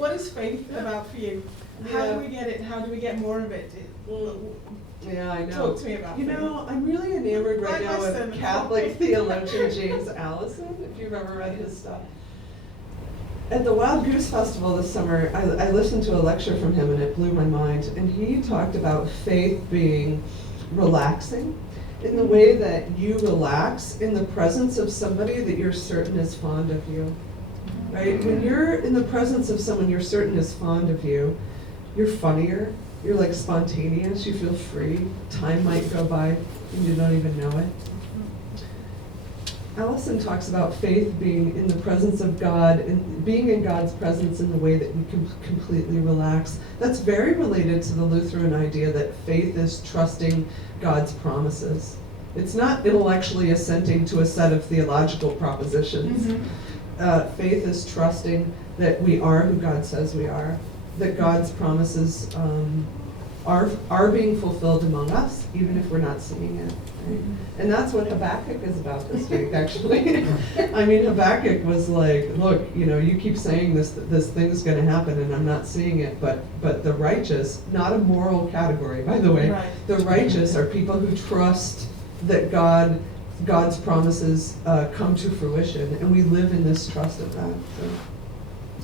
what is faith about for you? How do we get it? How do we get more of it? Yeah, I know. Talk to me about You faith. know, I'm really enamored right now Listen. with Catholic theologian James Allison, if you've ever read his stuff. At the Wild Goose Festival this summer, I listened to a lecture from him and it blew my mind. And he talked about faith being relaxing in the way that you relax in the presence of somebody that you're certain is fond of you. Right? When you're in the presence of someone you're certain is fond of you, you're funnier, you're like spontaneous, you feel free, time might go by and you don't even know it. Allison talks about faith being in the presence of God and being in God's presence in the way that you can completely relax. That's very related to the Lutheran idea that faith is trusting God's promises. It's not intellectually assenting to a set of theological propositions. Faith is trusting that we are who God says we are, that God's promises are being fulfilled among us, even if we're not seeing it. Right? And that's what Habakkuk is about this week, actually. I mean, Habakkuk was like, look, you know, you keep saying this thing's going to happen, and I'm not seeing it, but the righteous, not a moral category, by the way, Right. the righteous are people who trust that God's promises come to fruition, and we live in this trust of that. So.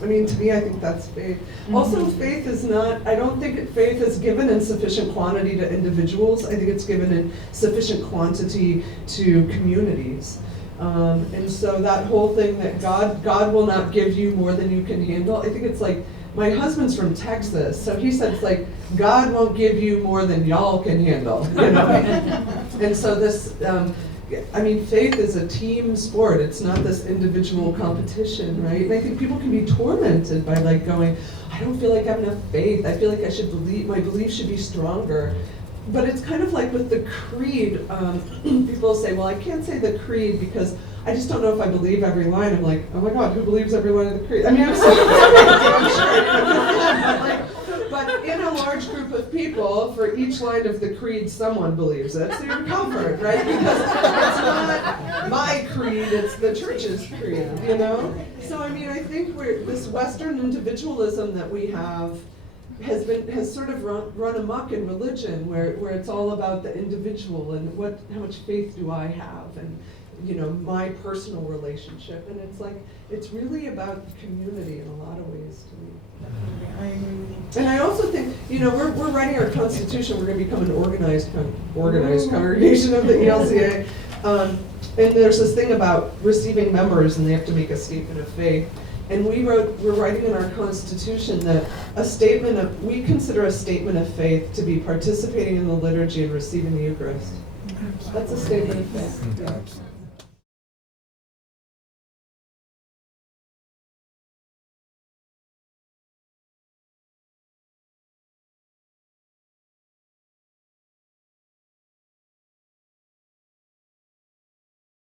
I mean, to me, I think that's faith. Also, faith is not, I don't think faith is given in sufficient quantity to individuals. I think it's given in sufficient quantity to communities. And so that whole thing that God will not give you more than you can handle, I think it's like, my husband's from Texas, so he said it's like, God won't give you more than y'all can handle, you know? And so this, I mean, faith is a team sport. It's not this individual competition, right? And I think people can be tormented by like going, I don't feel like I have enough faith. I feel like I should believe, my belief should be stronger. But it's kind of like with the creed, people say, well, I can't say the creed because I just don't know if I believe every line. I'm like, oh my God, who believes every line of the creed? I mean, I'm sure. But in a large group of people, for each line of the creed, someone believes it, so you're covered, right? Because it's not my creed, it's the church's creed, you know? So, I mean, I think this Western individualism that we have has sort of run amok in religion, where it's all about the individual and how much faith do I have, and you know, my personal relationship. And it's like, it's really about community in a lot of ways to me. I agree with you. And I also think, you know, we're writing our constitution. We're going to become an organized congregation of the ELCA. And there's this thing about receiving members, and they have to make a statement of faith. And we're writing in our constitution that we consider a statement of faith to be participating in the liturgy and receiving the Eucharist. That's a statement of faith. Yeah.